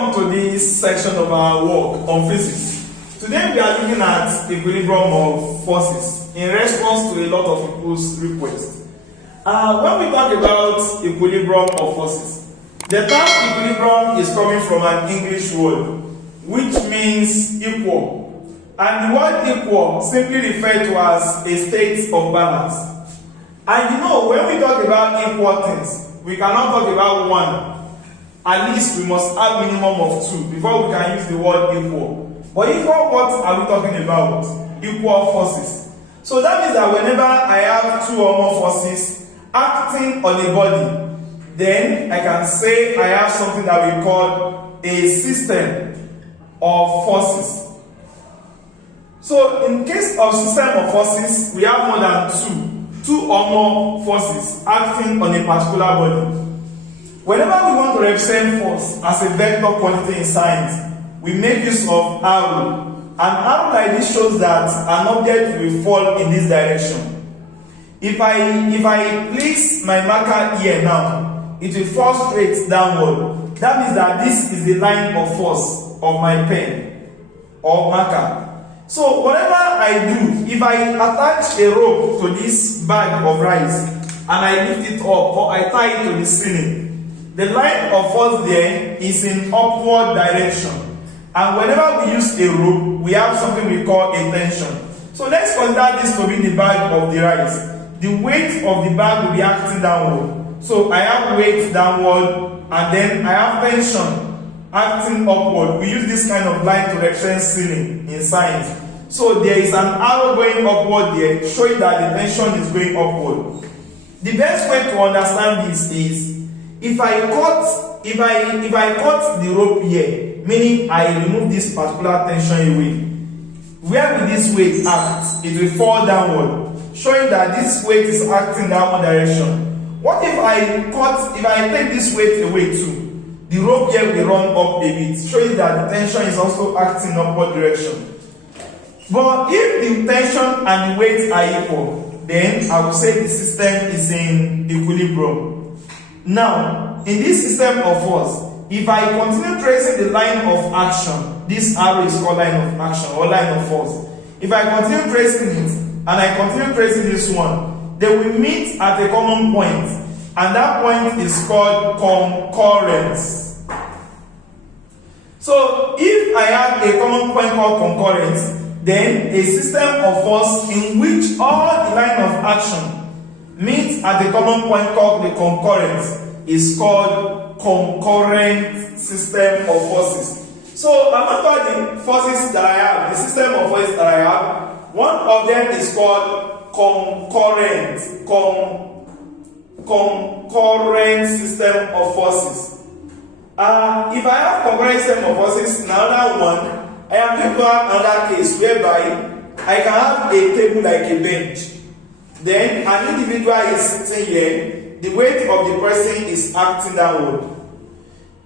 welcome to this section of our work on physics. Today we are looking at equilibrium of forces in response to a lot of people's requests. When we talk about equilibrium of forces, the term equilibrium is coming from an English word which means equal, and the word equal simply refers to as a state of balance. And you know, when we talk about equal things, we cannot talk about one. At least we must have minimum of two before we can use the word equal. But equal, what are we talking about? Equal forces. So that means that whenever I have two or more forces acting on a body, then I can say I have something that we call a system of forces. So in case of system of forces, we have more than two or more forces acting on a particular body. Whenever we want to represent force as a vector quantity in science, we make use of arrow. An arrow like this shows that an object will fall in this direction. If I place my marker here now, it will fall straight downward. That means that this is the line of force of my pen or marker. So whatever I do, if I attach a rope to this bag of rice and I lift it up or I tie it to the ceiling, the line of force there is in upward direction. And whenever we use a rope, we have something we call a tension. So let's consider this to be the bag of the rice. The weight of the bag will be acting downward. So I have weight downward, and then I have tension acting upward. We use this kind of line to represent ceiling in science. So there is an arrow going upward there, showing that the tension is going upward. The best way to understand this is if I cut the rope here, meaning I remove this particular tension away, where will this weight act? It will fall downward, showing that this weight is acting downward direction. What if I take this weight away too? The rope here will run up a bit, showing that the tension is also acting upward direction. But if the tension and the weight are equal, then I will say the system is in equilibrium. Now, in this system of force, if I continue tracing the line of action, this arrow is called line of action or line of force. If I continue tracing it and I continue tracing this one, they will meet at a common point, and that point is called concurrence. So if I have a common point called concurrence, then a system of force in which all the line of action meet at a common point called the concurrence is called concurrent system of forces. So among all the forces that I have, the system of forces that I have, one of them is called concurrent system of forces. If I have concurrent system of forces in another one, I am going to have another case whereby I can have a table like a bench. Then an individual is sitting here, the weight of the person is acting downward.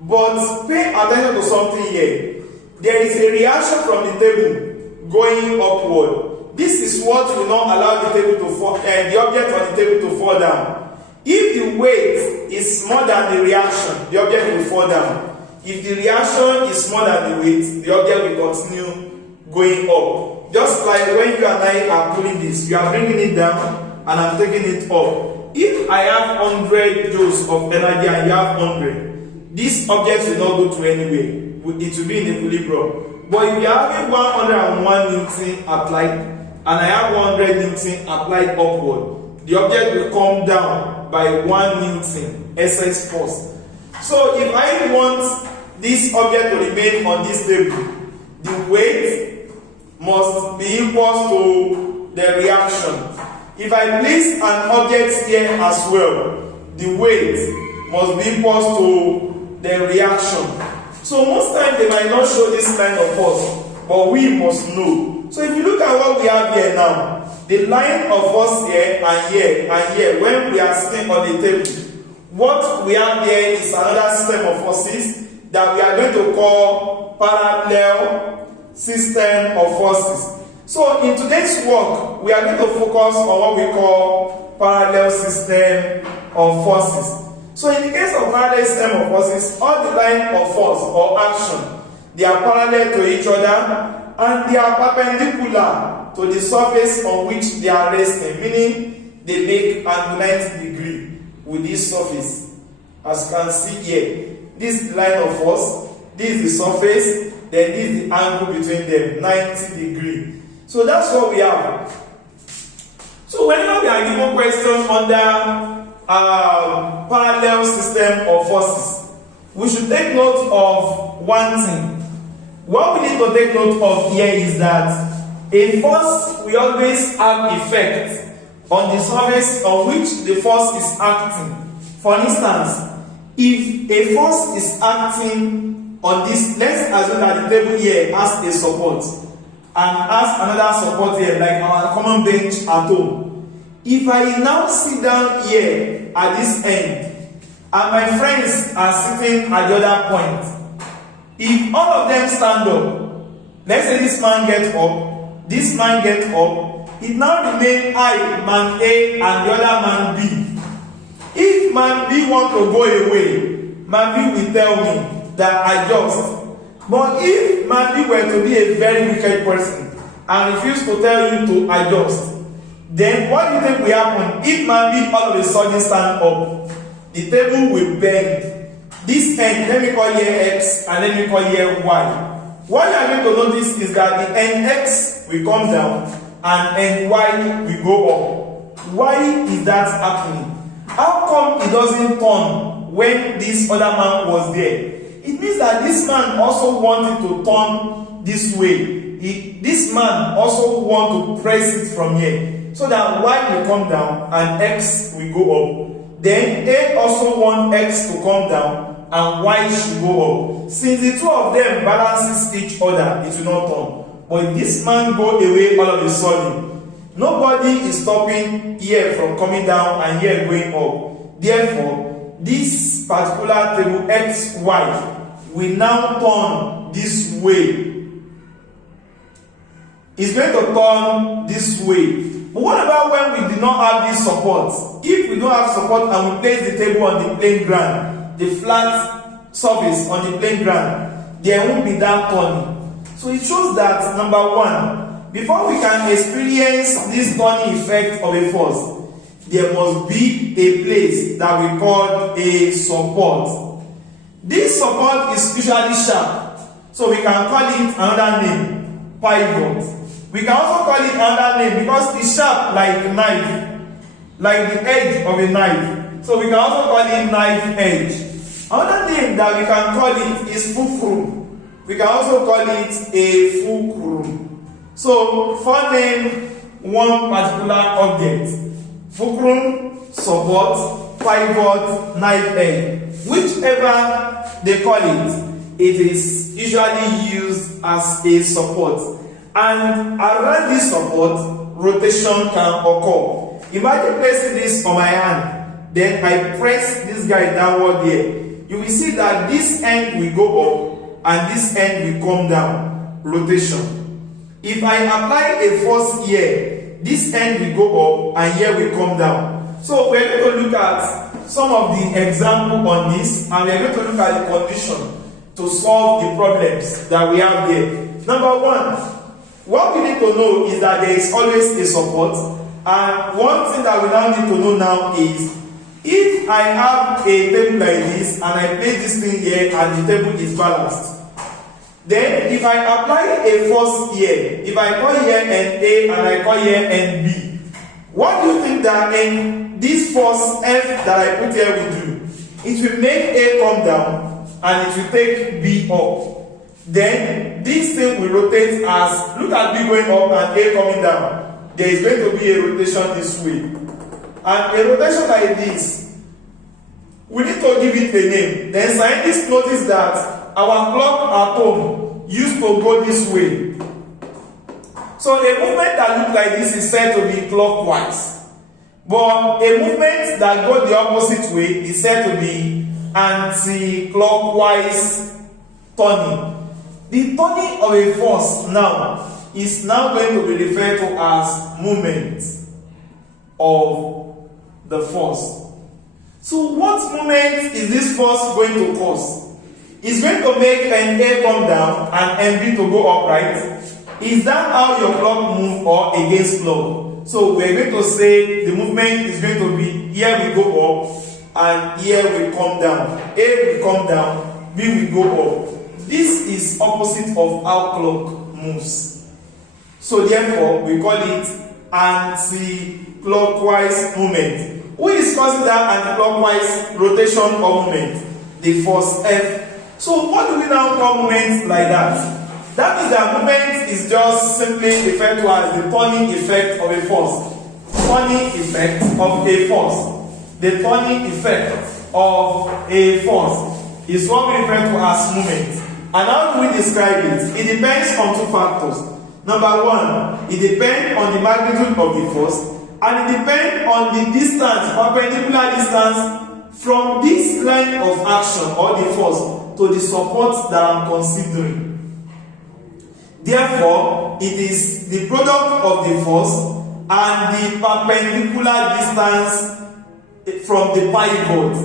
But pay attention to something here. There is a reaction from the table going upward. This is what will not allow the table to fall, the object on the table to fall down. If the weight is more than the reaction, the object will fall down. If the reaction is more than the weight, the object will continue going up. Just like when you and I are pulling this, you are bringing it down and I'm taking it up. If I have 100 joules of energy and you have 100, this object will not go to anywhere. It will be in equilibrium. But if you are having 101 Newton applied and I have 100 Newton applied upward, the object will come down by 1 Newton excess force. So if I want this object to remain on this table, the weight must be equal to the reaction. If I place an object here as well, the weight must be equal to the reaction. So most times they might not show this line of force, but we must know. So if you look at what we have here now, the line of force here and here and here, when we are sitting on the table, what we have here is another system of forces that we are going to call parallel system of forces. So in today's work, we are going to focus on what we call parallel system of forces. So in the case of parallel system of forces, all the line of force or action, they are parallel to each other and they are perpendicular to the surface on which they are resting, meaning they make an 90 degree with this surface. As you can see here, this is the line of force, this is the surface, then this is the angle between them, 90 degree. So that's what we have. So whenever we are given questions under parallel system of forces, we should take note of one thing. What we need to take note of here is that a force will always have effect on the surface on which the force is acting. For instance, if a force is acting on this, let's assume that the table here has a support and has another support here, like our common bench at home. If I now sit down here at this end and my friends are sitting at the other point, if all of them stand up, let's say this man gets up, this man gets up, it now remains I, man A, and the other man B. If man B want to go away, man B will tell me that adjust. But if man B were to be a very wicked person and refuse to tell you to adjust, then what do you think will happen? If man B all of a sudden stand up, the table will bend. This end, let me call here X and let me call here Y. What you are going to notice is that the end X will come down and end Y will go up. Why is that happening? How come it doesn't turn when this other man was there? It means that this man also wanted to turn this way. This man also want to press it from here, so that Y will come down and X will go up. Then A also want X to come down and Y should go up. Since the two of them balances each other, it will not turn. But if this man go away all of a sudden, nobody is stopping here from coming down and here going up. Therefore, this particular table XY will now turn this way. It's going to turn this way. But what about when we do not have this support? If we don't have support and we place the table on the plain ground, the flat surface on the plain ground, there won't be that turning. So it shows that, number one, before we can experience this turning effect of a force, there must be a place that we call a support. This support is usually sharp, so we can call it another name, pivot. We can also call it another name because it's sharp like a knife, like the edge of a knife. So we can also call it knife edge. Another name that we can call it is fulcrum. We can also call it a fulcrum. So for name one particular object: fulcrum, support, pivot, knife edge. Whichever they call it, it is usually used as a support. And around this support, rotation can occur. Imagine placing this on my hand, then I press this guy downward here. You will see that this end will go up and this end will come down. Rotation. If I apply a force here, this end will go up and here will come down. So we're going to look at some of the examples on this, and we're going to look at the condition to solve the problems that we have there. Number one, what we need to know is that there is always a support, and one thing that we now need to know now is, if I have a table like this and I place this thing here and the table is balanced, then if I apply a force here, if I call here end A and I call here end B, what do you think that this force F that I put here will do? It will make A come down and it will take B up. Then this thing will rotate as, look at B going up and A coming down. There is going to be a rotation this way. And a rotation like this, we need to give it a name. Then scientists notice that our clock at home used to go this way. So a movement that looks like this is said to be clockwise. But a movement that goes the opposite way is said to be anti-clockwise turning. The turning of a force now is now going to be referred to as movement of the force. So what moment is this force going to cause? It's going to make an A come down and NB to go up, right? Is that how your clock moves or against clock? So we're going to say the movement is going to be here we go up and here we come down. A will come down, B will go up. This is opposite of how clock moves. So therefore we call it anti-clockwise moment. Who is causing that anti-clockwise rotation or movement? The force F. So what do we now call moments like that? That means that moment is just simply referred to as the turning effect of a force. Turning effect of a force. The turning effect of a force is what we refer to as moment. And how do we describe it? It depends on two factors. Number one, it depends on the magnitude of the force, and it depends on the distance, perpendicular distance from this line of action or the force to the support that I'm considering. Therefore, it is the product of the force and the perpendicular distance from the pivot.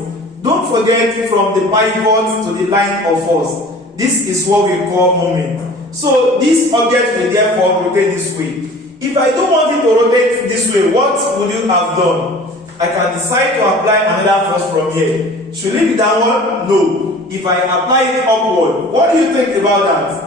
Don't forget, from the pivot to the line of force. This is what we call moment. So this object will therefore rotate this way. If I don't want it to rotate this way, what would you have done? I can decide to apply another force from here. Should it be downward? No. If I apply it upward, what do you think about that?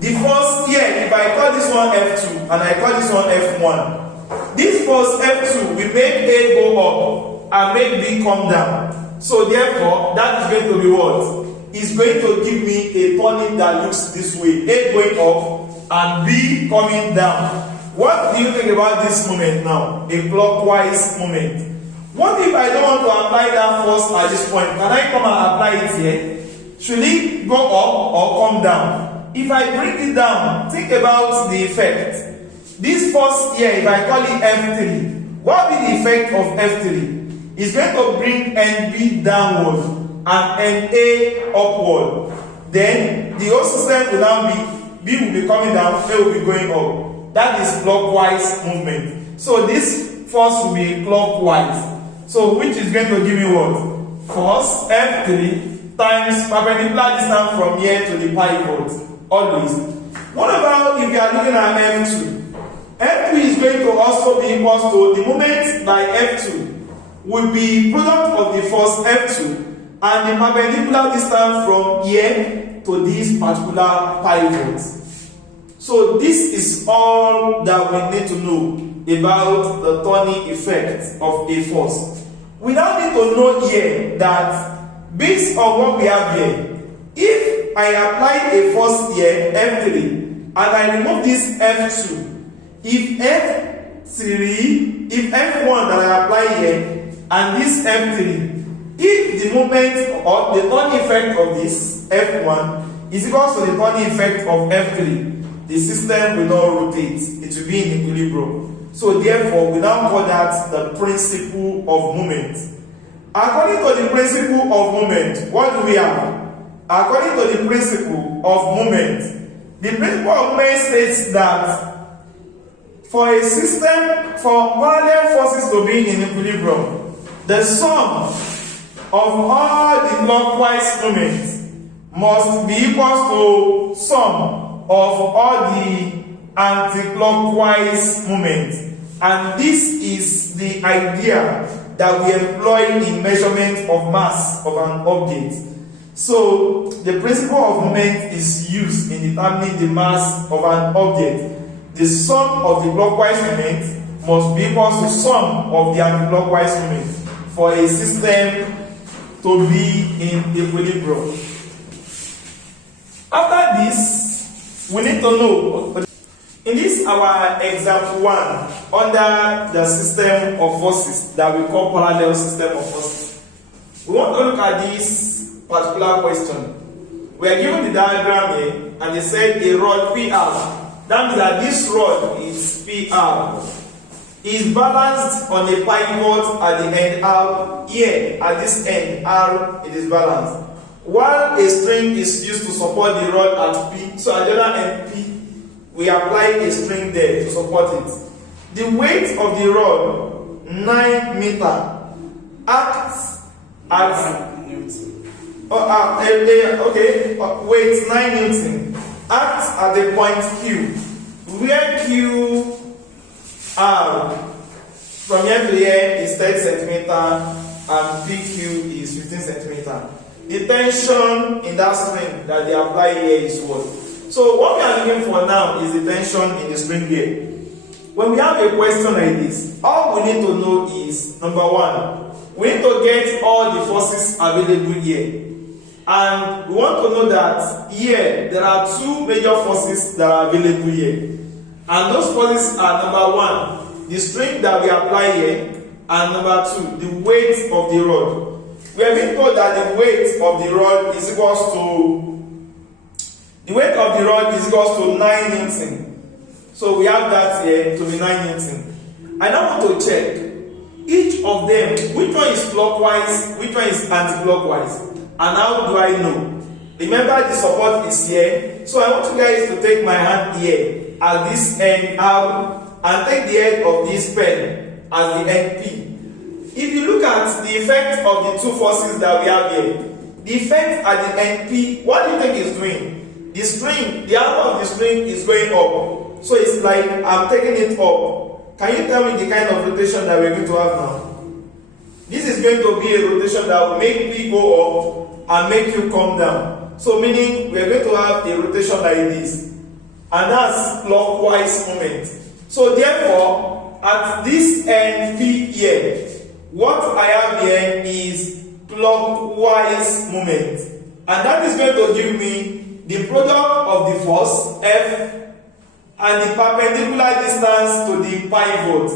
The force here, if I call this one F2 and I call this one F1, this force F2 will make A go up and make B come down. So therefore, that is going to be what? It's going to give me a turning that looks this way. A going up and B coming down. What do you think about this moment now? A clockwise moment. What if I don't want to apply that force at this point? Can I come and apply it here? Should it go up or come down? If I bring it down, think about the effect. This force here, if I call it F3, what will be the effect of F3? It's going to bring NB downward and NA upward. Then the whole system will now be, B will be coming down, A will be going up. That is clockwise movement. So this force will be clockwise. So which is going to give me what? Force F3 times perpendicular distance from here to the pivot. Always. What about if you are looking at F2? F2 is going to also be equal to the moment by F2 will be product of the force F2 and the perpendicular distance from here to this particular pivot. So this is all that we need to know about the turning effect of a force. We now need to know here that based on what we have here, if I apply a force here, F3, and I remove this F2, if F1 that I apply here, and this F3, if the moment or the turning effect of this F1 is equal to the turning effect of F3, the system will not rotate. It will be in equilibrium. So therefore, we now call that the principle of moment. According to the principle of moment, what do we have? According to the principle of moment, the principle of moment states that for a system, for parallel forces to be in equilibrium, the sum of all the clockwise moments must be equal to sum of all the anti-clockwise moments. And this is the idea that we employ in measurement of mass of an object. So the principle of moment is used in determining the mass of an object. The sum of the clockwise moment must be equal to sum of the anti-clockwise moment for a system to be in equilibrium. After this, we need to know, in this our example 1, under the system of forces that we call parallel system of forces, we want to look at this particular question. We are given the diagram here, and they said a rod PR. That means that this rod is PR. Is balanced on a pivot at the end R. Here, at this end R, it is balanced. While a string is used to support the rod at P, so at the other end P, we apply a string there to support it. The weight of the rod, 9 meters, acts at Newton. Weight 9 Newton. Act at the point Q, where Q R from here to here is 30 centimeter and PQ is 15 centimeter. The tension in that spring that they apply here is what? So what we are looking for now is the tension in the spring here. When we have a question like this, all we need to know is, number one, we need to get all the forces available here. And we want to know that here there are two major forces that are available here. And those forces are, number one, the string that we apply here, and number two, the weight of the rod. We have been told that the weight of the rod is equals to 9 Newton. So we have that here to be 9 Newton. I now want to check each of them, which one is clockwise, which one is anti-clockwise, and how do I know? Remember, the support is here, so I want you guys to take my hand here at this end R and take the end of this pen as the end P. If you look at the effect of the two forces that we have here, the effect at the end P, what do you think is doing? The string, the arm of the string is going up. So it's like I'm taking it up. Can you tell me the kind of rotation that we're going to have now? This is going to be a rotation that will make me go up and make you come down. So meaning we're going to have a rotation like this. And that's clockwise moment. So therefore, at this end P here, what I have here is clockwise moment. And that is going to give me the product of the force F and the perpendicular distance to the pivot.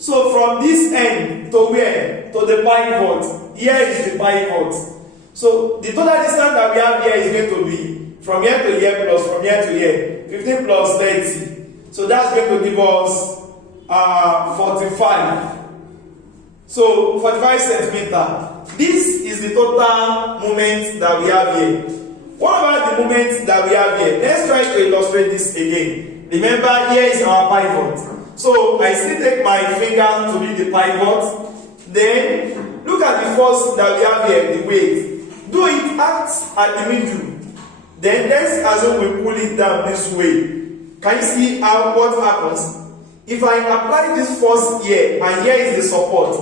So from this end to where? To the pivot. Here is the pivot. So the total distance that we have here is going to be from here to here plus from here to here. 15 plus 30. So that's going to give us 45. So 45 centimeter. This is the total moment that we have here. What about the moment that we have here? Let's try to illustrate this again. Remember, here is our pivot. So I still take my finger to be the pivot. Then look at the force that we have here, the weight. Do it acts at the middle. Then let's assume we pull it down this way. Can you see what happens? If I apply this force here and here is the support,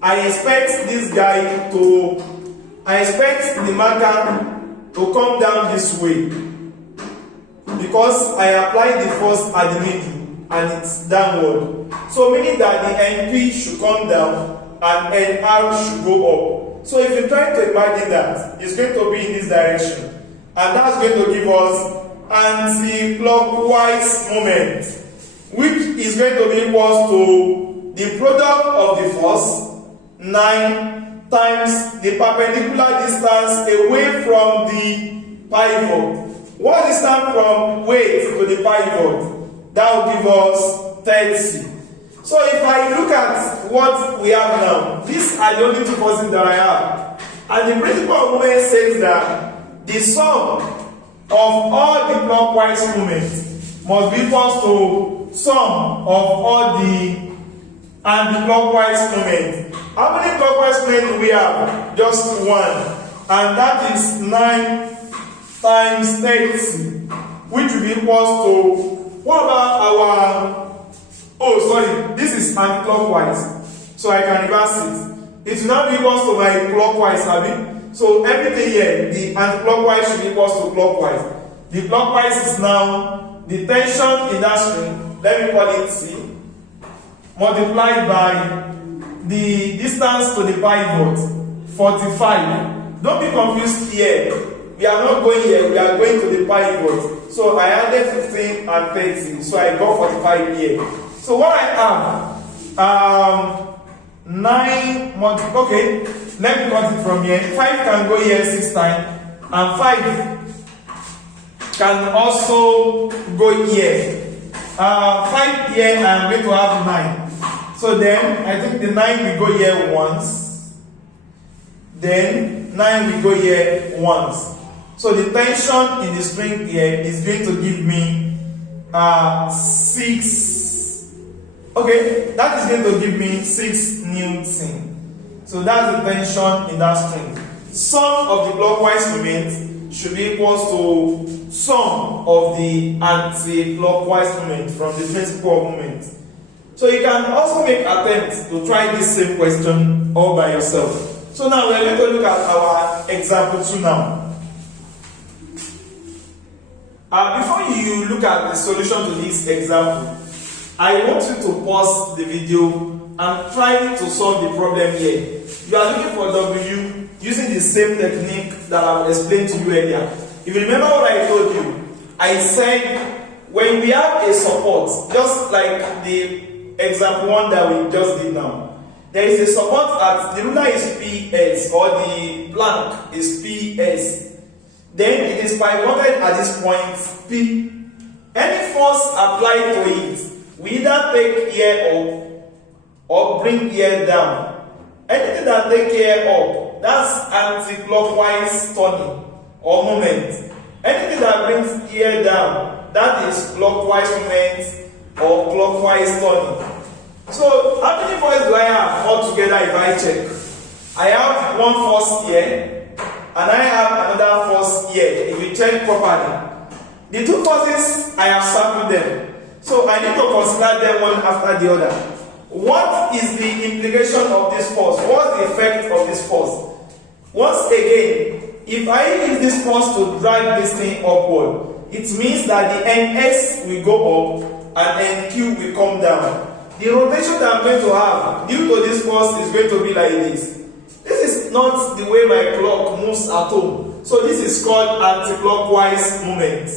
I expect this guy to, I expect the marker to come down this way because I applied the force at the middle and it's downward. So meaning that the NP should come down and NR should go up. So if you try to imagine that, it's going to be in this direction. And that's going to give us anti-clockwise moment, which is going to be equal to the product of the force 9 times the perpendicular distance away from the pivot. What distance from weight to the pivot? That will give us 30. So if I look at what we have now, these are the only two forces that I have. And the principle of moment says that the sum of all the clockwise moments must be equal to sum of all the anti-clockwise moments. How many clockwise moments do we have? Just one. And that is 9 times 30, which will be equal to, what about our, oh sorry, this is anti-clockwise. So I can reverse it. It will now be equal to my clockwise, Abi. So everything here, the anti-clockwise should be equal to clockwise. The clockwise is now the tension in that string, let me call it C, multiplied by the distance to the pivot, 45. Don't be confused here. We are not going here, we are going to the pivot. So I added 15 and 30, so I got 45 here. So what I have, 9 multiplied, okay, let me cut it from here. 5 can go here 6 times, and 5 can also go here. 5 here, I am going to have 9. So then, I think the 9 will go here once. Then, 9 will go here once. So the tension in the string here is going to give me 6. Okay, that is going to give me 6 Newton. So that's the tension in that string. Sum of the clockwise moment should be equals to sum of the anti-clockwise moment from the principle of moment. So you can also make attempts to try this same question all by yourself. So now we are going to look at our example 2 now. Before you look at the solution to this example, I want you to pause the video and try to solve the problem here. You are looking for W using the same technique that I've explained to you earlier. If you remember what I told you, I said when we have a support, just like the example 1 that we just did now, there is a support at the ruler is PS or the plank is PS. Then it is pivoted at this point P. Any force applied to it, we either take here up or bring here down. Anything that take here up, that's anti-clockwise turning or moment. Anything that brings here down, that is clockwise moment or clockwise turning. So how many forces do I have altogether if I check? I have one force here and I have another force here. If you check properly, the two forces I have circled them, so I need to consider them one after the other. What is the implication of this force? What's the effect of this force? Once again, if I use this force to drag this thing upward, it means that the NS will go up and NQ will come down. The rotation that I'm going to have due to this force is going to be like this. This is not the way my clock moves at home. So this is called anti-clockwise moment.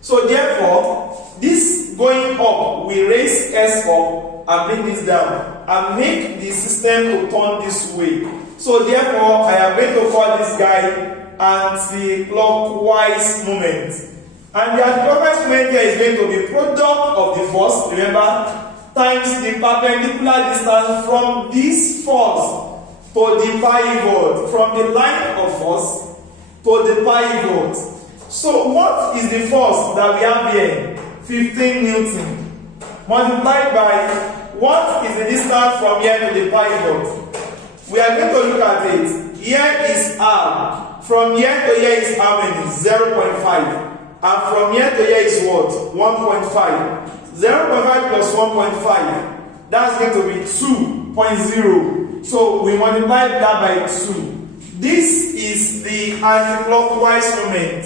So therefore, this going up will raise S up and bring this down and make the system to turn this way. So therefore, I am going to call this guy anti-clockwise moment. And the anti-clockwise moment here is going to be product of the force, remember, times the perpendicular distance from this force to the pivot, from the line of force to the pivot. So what is the force that we have here? 15 Newton. Multiplied by what is the distance from here to the pivot? We are going to look at it. Here is R. From here to here is how many? 0.5. And from here to here is what? 1.5. 0.5 plus 1.5. That's going to be 2.0. So we multiply that by 2. This is the anti-clockwise moment.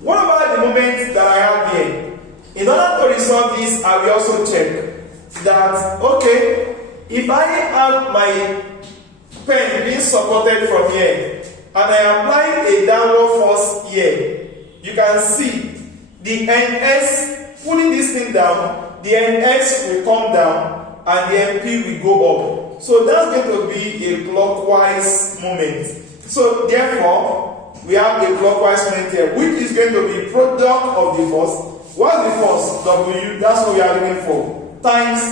What about the moment that I have here? In order to resolve this, I will also check that, okay, if I have my pen being supported from here and I apply a downward force here, you can see the NS pulling this thing down, the NS will come down and the MP will go up. So that's going to be a clockwise moment. So therefore, we have a clockwise moment here, which is going to be product of the force. What's the force? W, that's what we are looking for. Times,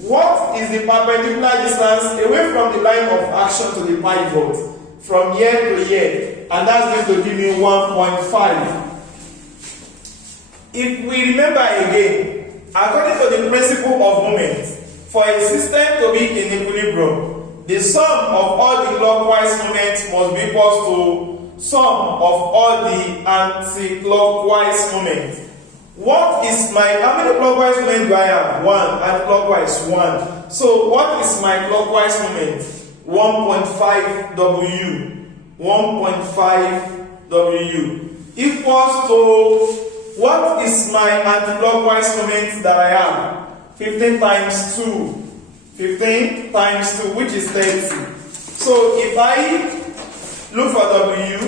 what is the perpendicular distance away from the line of action to the pivot? From here to here. And that's going to give me 1.5. If we remember again, according to the principle of moment, for a system to be in equilibrium, the sum of all the clockwise moments must be equal to sum of all the anti-clockwise moments. What is my, how many clockwise moments do I have? 1, and clockwise 1. So what is my clockwise moment? 1.5 W. 1.5 W equals to, what is my anti-clockwise moment that I have? 15 times 2. 15 times 2, which is 30. So if I look for W,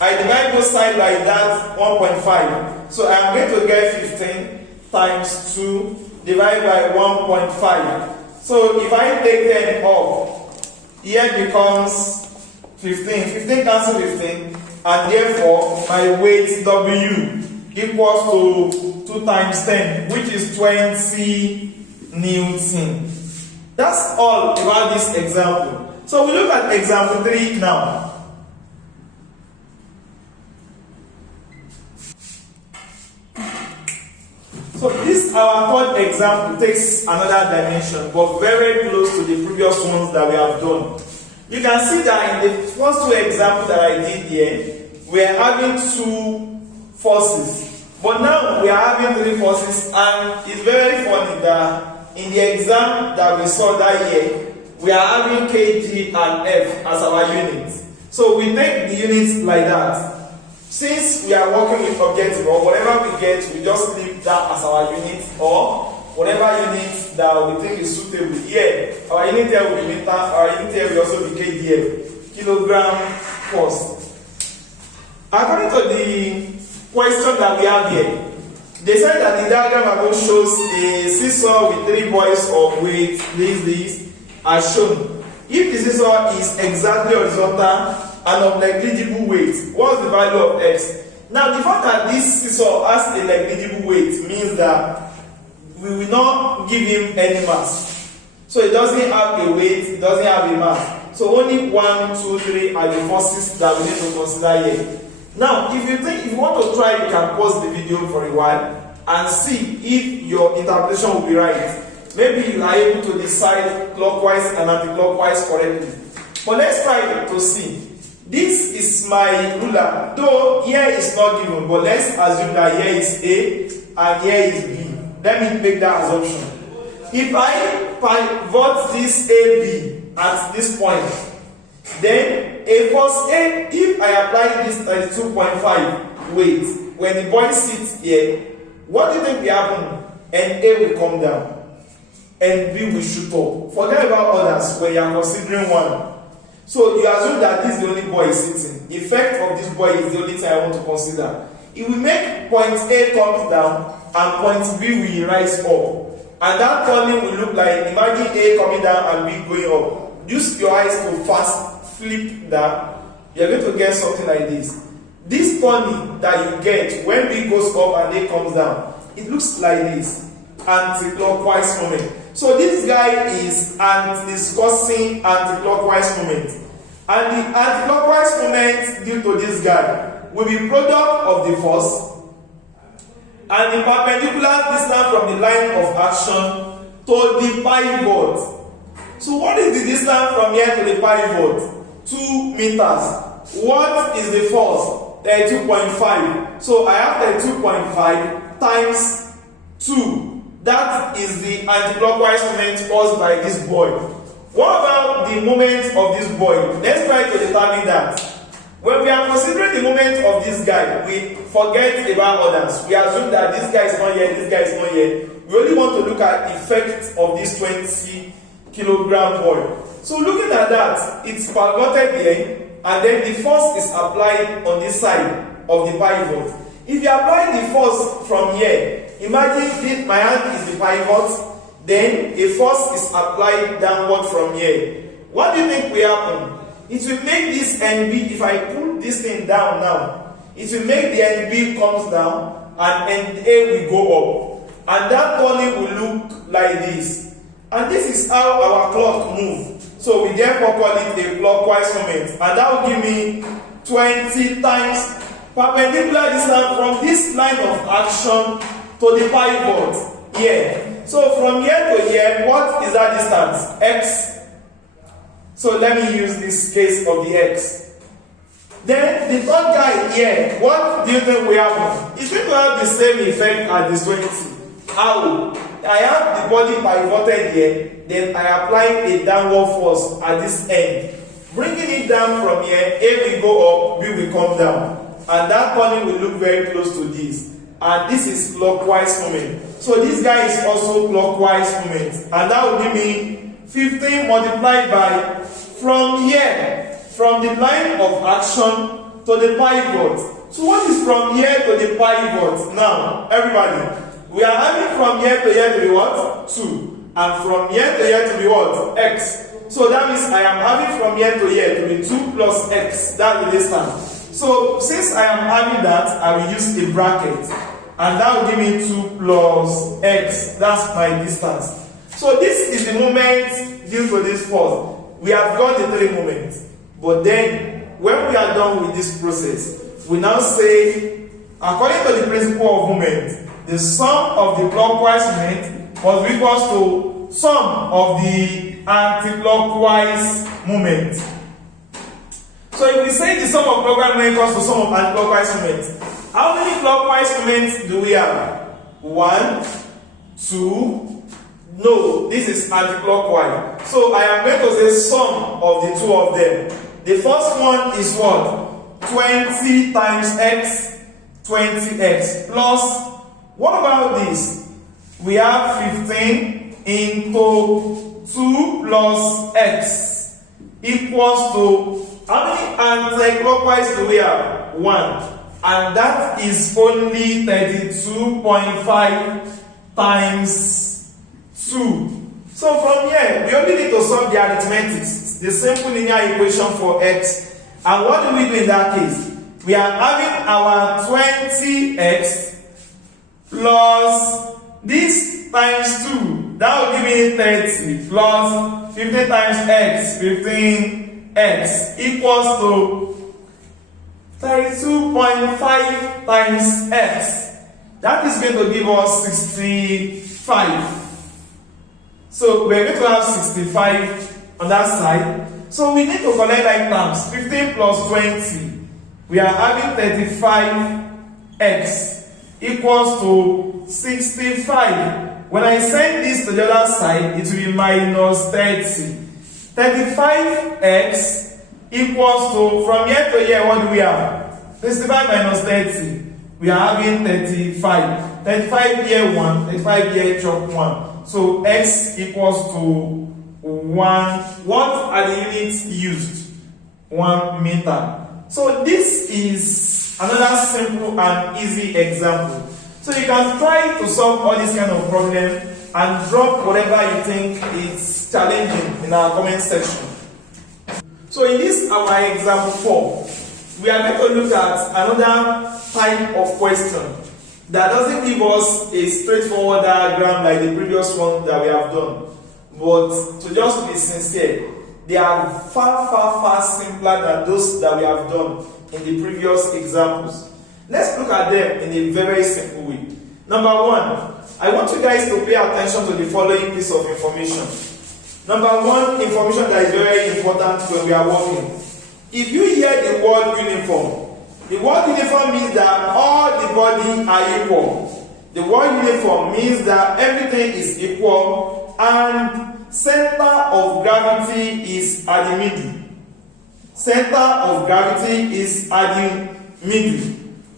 I divide both sides like that, 1.5. So I am going to get 15 times 2 divided by 1.5. So if I take 10 off, here becomes 15. 15 cancel 15, and therefore my weight W equals to 2 times 10, which is 20 Newton. That's all about this example. So we look at example 3 now. So this our third example takes another dimension, but very close to the previous ones that we have done. You can see that in the first two examples that I did here, we are having two forces. But now we are having three forces, and it's very funny that in the exam that we saw that year, we are having kg and f as our units. So we take the units like that. Since we are working with objective, or whatever we get, we just leave that as our unit, or whatever unit that we think is suitable. Here, our unit here will be meter, our unit here will also be kgf, kilogram force. According to the question that we have here, they said that the diagram above shows a seesaw with three boys of weight, this, as shown. If the seesaw is exactly horizontal and of negligible weight, what's the value of x? Now, the fact that this seesaw has a negligible weight means that we will not give him any mass. So it doesn't have a weight, it doesn't have a mass. So only 1, 2, 3 are the forces that we need to consider here. Now, if you want to try, you can pause the video for a while and see if your interpretation will be right. Maybe you are able to decide clockwise and anti-clockwise correctly. But let's try to see. This is my ruler, though here is not given, but let's assume that here is A and here is B. Let me make that assumption. If I pivot this AB at this point, then a force A, if I apply this 32.5 weight, when the boy sits here, what do you think will happen? And A will come down, and B will shoot up. Forget about others when you are considering one. So you assume that this is the only boy sitting. The effect of this boy is the only thing I want to consider. It will make point A comes down and point B will rise up. And that turning will look like, imagine A coming down and B going up. Use your eyes to fast flip that. You're going to get something like this. This turning that you get when B goes up and A comes down, it looks like this. Anticlockwise moment. So this guy is discussing anticlockwise moment. And the anticlockwise moment due to this guy will be product of the force and the perpendicular distance from the line of action to the pivot. So what is the distance from here to the pivot? 2 meters. What is the force? 32.5. So I have 32.5 times 2. That is the anticlockwise moment caused by this boy. What about the moment of this boy? Let's try to determine that. When we are considering the moment of this guy, we forget about others. We assume that this guy is not here, this guy is not here. We only want to look at the effect of this 20 kilogram boy. So looking at that, it's pivoted here, and then the force is applied on this side of the pivot. If you apply the force from here, imagine this, my hand is the pivot, then a force is applied downward from here. What do you think will happen? It will make this NB, if I pull this thing down now, it will make the NB comes down and NA will go up. And that turning will look like this. And this is how our clock moves. So we therefore call it a clockwise moment. And that will give me 20 times perpendicular distance from this line of action to the pivot here. So from here to here, what is that distance? X. So let me use this case of the X. Then the third guy here, what do you think will happen? It's going to have the same effect as this 20. How? I have the body pivoted here, then I apply a downward force at this end. Bringing it down from here, A will go up, B will come down. And that turning will look very close to this. And this is clockwise moment. So this guy is also clockwise moment. And that will give me 15 multiplied by, from here, from the line of action to the pivot. So what is from here to the pivot? Now, everybody, we are having from here to here to be what? 2. And from here to here to be what? X. So that means I am having from here to here to be 2 plus X. That's the distance. So since I am having that, I will use a bracket. And that will give me 2 plus X. That's my distance. So this is the moment due to this force. We have got the 3 moments. But then, when we are done with this process, we now say, according to the principle of moment, the sum of the clockwise moment must be equal to sum of the anti-clockwise moment. So if we say the sum of clockwise moment equals to sum of anticlockwise moment, how many clockwise moments do we have? 1, 2. No, this is anticlockwise. So I am going to say sum of the two of them. The first one is what? 20 times x, 20x plus, what about this? We have 15 into 2 plus x equals to, how many anticlockwise do we have? 1. And that is only 32.5 times 2. So from here, we only need to solve the arithmetics, the simple linear equation for x. And what do we do in that case? We are having our 20x plus this times 2. That will give me 30 plus 15 times x, 15x equals to 32.5 times x. That is going to give us 65. So we're going to have 65 on that side. So we need to collect like terms. 15 plus 20. We are having 35x equals to 65. When I send this to the other side, it will be minus 30. 35x equals to, from here to here, what do we have? 65 minus 30. We are having 35. 35 here 1, 35 here chop 1. So x equals to 1. What are the units used? 1 meter. So this is another simple and easy example. So you can try to solve all this kind of problem and drop whatever you think is challenging in our comment section. So in this our example 4, we are going to look at another type of question that doesn't give us a straightforward diagram like the previous one that we have done. But to just be sincere, they are far simpler than those that we have done in the previous examples. Let's look at them in a very simple way. Number 1, I want you guys to pay attention to the following piece of information. Number 1 information that is very important when we are working. If you hear the word uniform, the word uniform means that all the body are equal. The word uniform means that everything is equal and center of gravity is at the middle. Center of gravity is at the middle.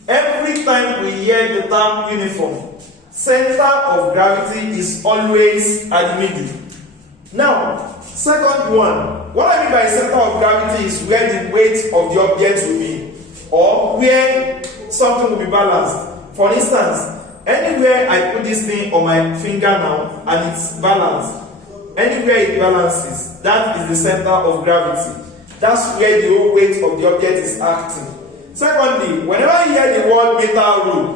Every time we hear the term uniform, center of gravity is always at the middle. Now, second one, what I mean by center of gravity is where the weight of the object will be, or where something will be balanced. For instance, anywhere I put this thing on my finger now and it's balanced, anywhere it balances, that is the center of gravity. That's where the whole weight of the object is acting. Secondly, whenever you hear the word meter rule,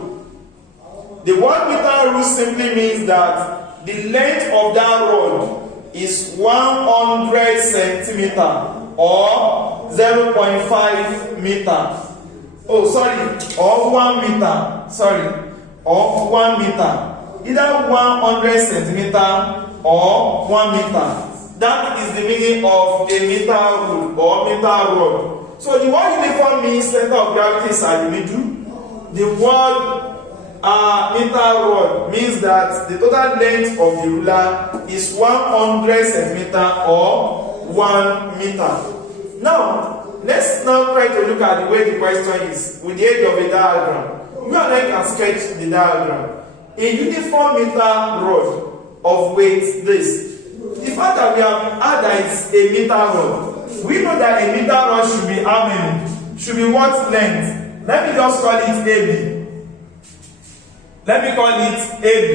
the word meter rule simply means that the length of that rod is 100 centimeter or 0.5 meter. Oh, sorry, or 1 meter. Sorry, or 1 meter. Either 100 centimeter or 1 meter. That is the meaning of a meter rule or meter rod. So the word uniform means center of gravity is at the middle. The word meter rod means that the total length of the ruler is 100 centimeter or 1 meter. Now, let's now try to look at the way the question is with the aid of a diagram. You and I can sketch the diagram. A uniform meter rod of weight this. The fact that we have had that it's a meter rod, we know that a meter rod should be how many? Should be what length? Let me just call it AB. Let me call it AB.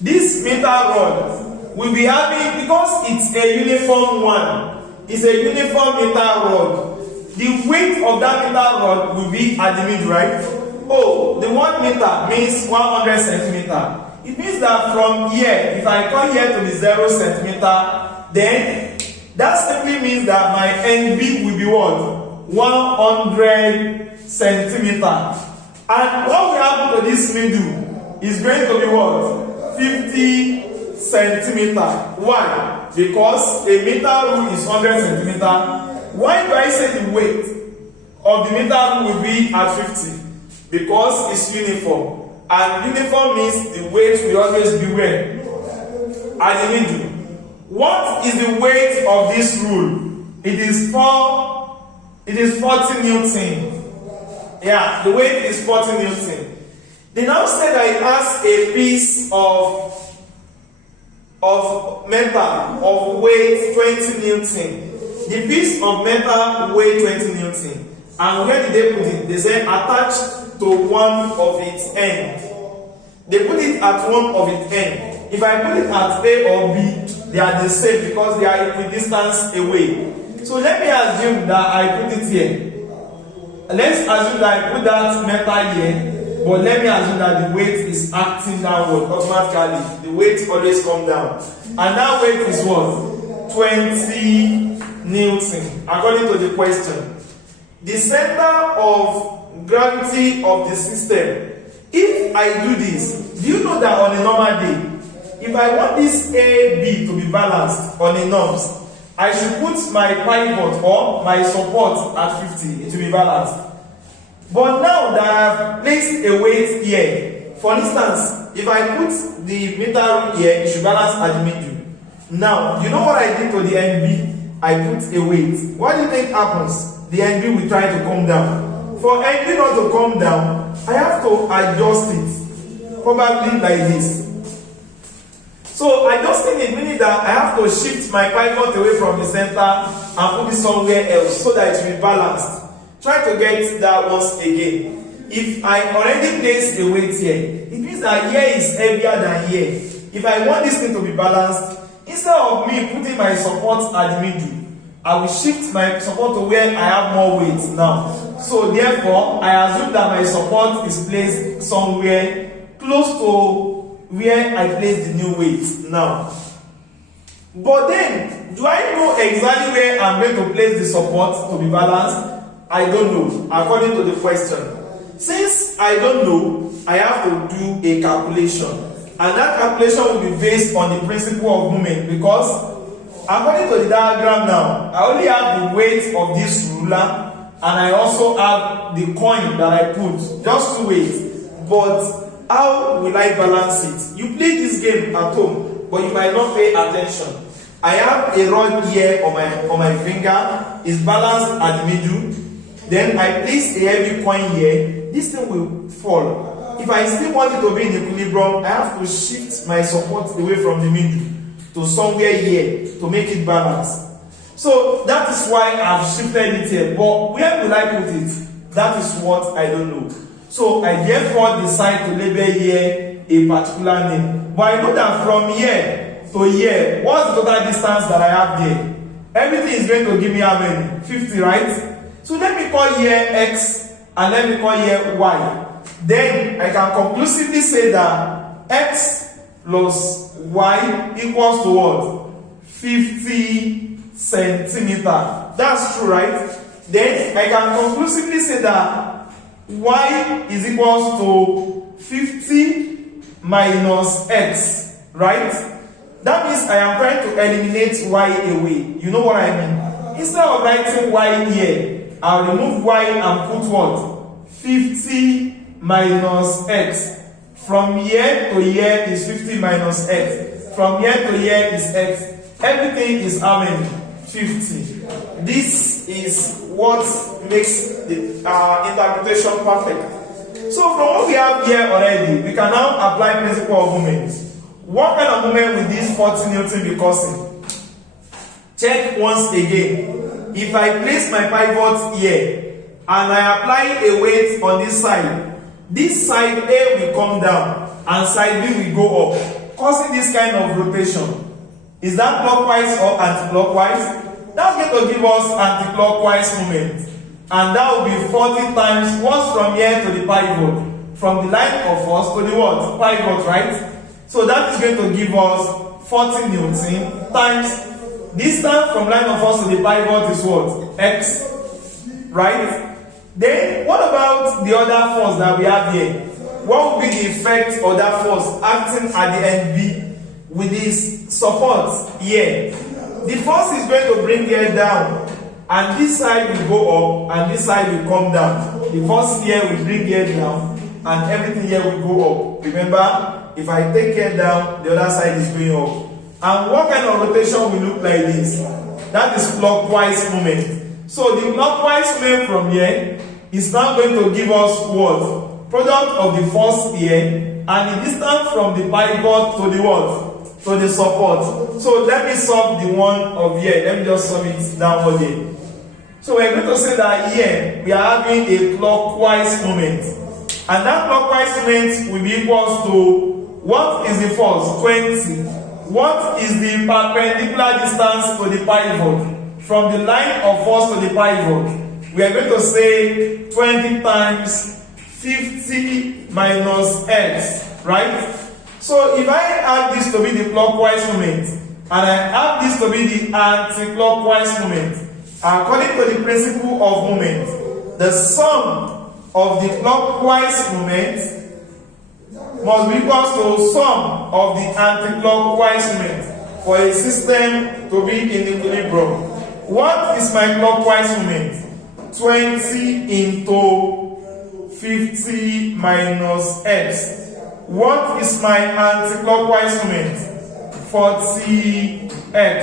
This meter rod will be having, because it's a uniform one, it's a uniform meter rod. The weight of that meter rod will be at the middle, right? Oh, the 1 meter means 100 centimeter. It means that from here, if I come here to the 0 centimeter, then that simply means that my NB will be what? 100 centimeter. And what will happen to this middle is going to be what? 50 centimeter. Why? Because a meter rule is 100 centimeter Why do I say the weight of the meter will be at 50? Because it's uniform. And uniform means the weight will always be where? At the middle. What is the weight of this rule? It is 40 Newton. Yeah, the weight is 40 Newton. They now say that it has a piece of metal of weight 20 Newton. The piece of metal weight 20 Newton. And where did they put it? They say attached to one of its ends. They put it at one of its ends. If I put it at A or B, they are the same because they are equidistant away. So let me assume that I put it here. Let's assume that I put that metal here, but let me assume that the weight is acting downward automatically. The weight always comes down. And that weight is what? 20 Newton, according to the question. The center of gravity of the system. If I do this, do you know that on a normal day, if I want this AB to be balanced on a norms, I should put my pivot or my support at 50, it will be balanced. But now that I have placed a weight here, for instance, if I put the meter here, it should balance at the middle. Now, you know what I did to the NB? I put a weight. What do you think happens? The NB will try to come down. For NB not to come down, I have to adjust it, probably like this. So adjusting it meaning that I have to shift my pivot away from the center and put it somewhere else so that it will be balanced. Try to get that once again. If I already placed a weight here, it means that here is heavier than here. If I want this thing to be balanced, instead of me putting my support at the middle, I will shift my support to where I have more weight now. So therefore, I assume that my support is placed somewhere close to where I place the new weight now. But then, do I know exactly where I'm going to place the support to be balanced? I don't know, according to the question. Since I don't know, I have to do a calculation. And that calculation will be based on the principle of moment because according to the diagram now, I only have the weight of this ruler and I also have the coin that I put, just two weights. But how will I balance it? You play this game at home, but you might not pay attention. I have a rod here on my finger, it's balanced at the middle. Then I place a heavy coin here, this thing will fall. If I still want it to be in equilibrium, I have to shift my support away from the middle to somewhere here to make it balanced. So that is why I've shifted it here. But where will I put it? That is what I don't know. So I therefore decide to label here a particular name. But I know that from here to here, what's the total distance that I have there? Everything is going to give me how many? 50, right? So let me call here X and let me call here Y. Then I can conclusively say that X plus Y equals to what? 50 centimeter. That's true, right? Then I can conclusively say that Y is equals to 50 minus X, right? That means I am trying to eliminate Y away. You know what I mean? Instead of writing Y here, I'll remove Y and put what? 50 minus X. From here to here is 50 minus X. From here to here is X. Everything is how many? 50. This is what makes the interpretation perfect. So from what we have here already, we can now apply principle of moment. What kind of moment will this 40 Newton be causing? Check once again. If I place my pivot here and I apply a weight on this side A will come down and side B will go up, causing this kind of rotation. Is that clockwise or anti-clockwise? That's going to give us anti-clockwise moment. And that will be 40 times what's from here to the pivot. From the line of force to the what? Pivot, right? So that is going to give us 40 Newton times distance from line of force to the pivot is what? X, right? Then what about the other force that we have here? What will be the effect of that force acting at the end B with this support here? The force is going to bring here down and this side will go up and this side will come down. The first here will bring here down and everything here will go up. Remember, if I take here down, the other side is going up. And what kind of rotation will look like this? That is clockwise moment. So the clockwise moment from here is now going to give us what? Product of the first here and the distance from the pivot to the what? To the support. So let me solve the one of here. Let me just solve it downward here. So we're going to say that here we are having a clockwise moment. And that clockwise moment will be equals to, what is the force? 20. What is the perpendicular distance to the pivot? From the line of force to the pivot, we are going to say 20 times 50 minus x, right? So if I add this to be the clockwise moment, and I add this to be the anti-clockwise moment, according to the principle of moment, the sum of the clockwise moment must be equal to sum of the anti-clockwise moment for a system to be in equilibrium. What is my clockwise moment? 20 into 50 minus x. What is my anti-clockwise moment? 40x.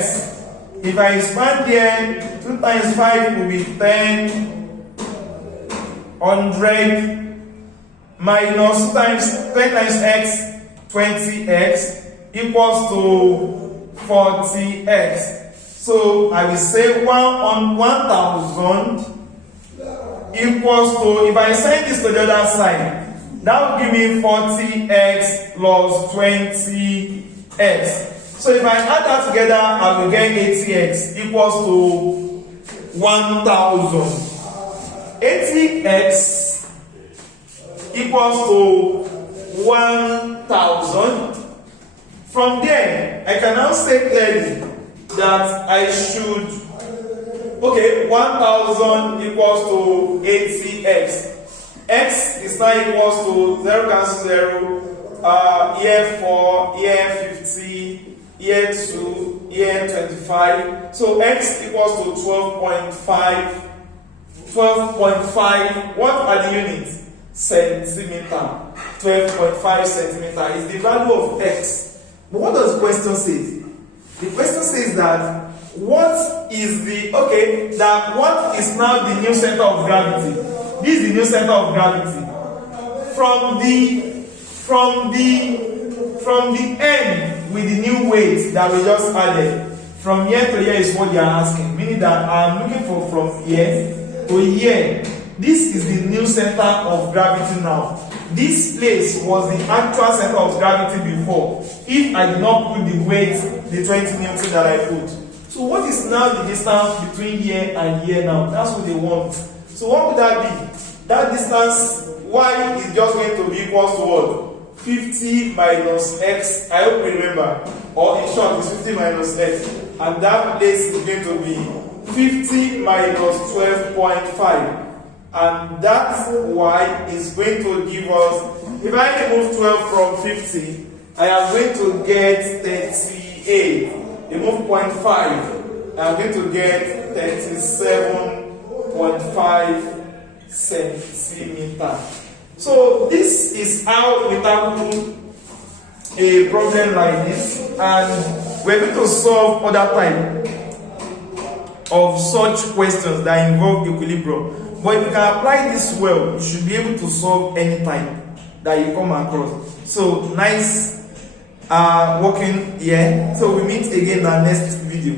If I expand here, 2 times 5 will be 10, 100, minus 2 times 10 times x, 20x, equals to 40x. So I will say 1 on 1000 equals to, if I send this to the other side, that will give me 40x plus 20x. So if I add that together, I will get 80x equals to 1000. 80x equals to 1000. From there, I can now say clearly that I should, okay, 1000 equals to 80x. X is now equals to 0 cancel 0, here 4, here 50, here 2, here 25. So x equals to 12.5. 12.5. What are the units? Centimeter. 12.5 centimeter is the value of x. But what does the question say? The question says that what is the, okay, that what is now the new center of gravity? This is the new center of gravity. From the end with the new weight that we just added, from here to here is what they are asking. Meaning that I'm looking for from here to here. This is the new center of gravity now. This place was the actual center of gravity before. If I did not put the weight, the 20 newton that I put. So what is now the distance between here and here now? That's what they want. So what would that be? That distance, y is just going to be equal to what? 50 minus x. I hope you remember. Or in short, it's 50 minus x. And that place is going to be 50 minus 12.5. And that y is going to give us, if I remove 12 from 50, I am going to get 38. Remove 0.5, I am going to get 37.5 centimeter. So this is how we tackle a problem like this, and we're going to solve other type of such questions that involve equilibrium. But if you can apply this well, you should be able to solve any type that you come across. So nice working here. So we meet again in our next video.